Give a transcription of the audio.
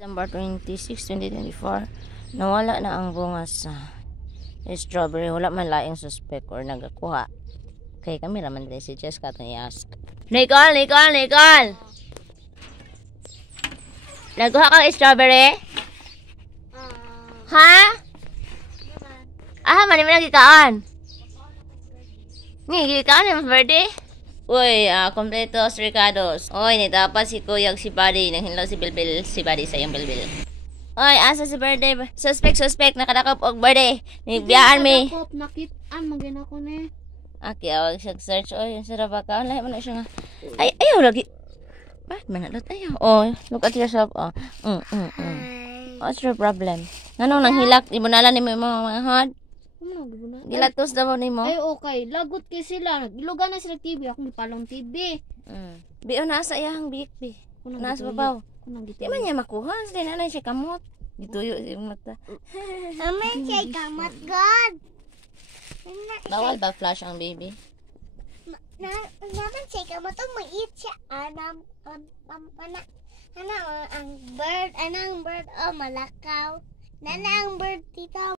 December 26, 2024, nawala na ang bunga sa strawberry. Wala man laing suspect or nagakuha. Kay kami naman din si Jessica itong i-ask. Nicole! Nagkuha kang strawberry? Ha? Mani mo nagikaan? Gikaan yung birthday? Uy, kompletos, Ricardos. Uy, nitapas si Kuyag si Buddy. Nanghinlaw si Bilbil, si Buddy sa iyong Bilbil. Uy, asa si birthday? Suspect, nakadakop og birthday. Nibiyaan mi. Nakitaan, magin ako ne. Aki, awag siya search. Uy, yung sarap ka. Lahat mo na siya nga. Ay, ayaw lagi. Bakit man nalat? Ayaw. Oh, look at yourself. Oh. What's your problem? Nanong nanghilak? Ibunalan ni mo yung mga hod? Gilatos daw ni mo? Ay, okay. Lagot kay sila. Ilugan na sila TV. Ako may palong TV. Biyo nasa iyang bik. Nasa babaw. Di man niya makuha. Hindi na siya kamot. Gituyo yung mata. Naman siya kamot, God. Bawal ba flash ang baby? Naman siya kamot. Mait siya. Ang bird. Anang bird. Oh, malakaw. Nana ang bird, tita.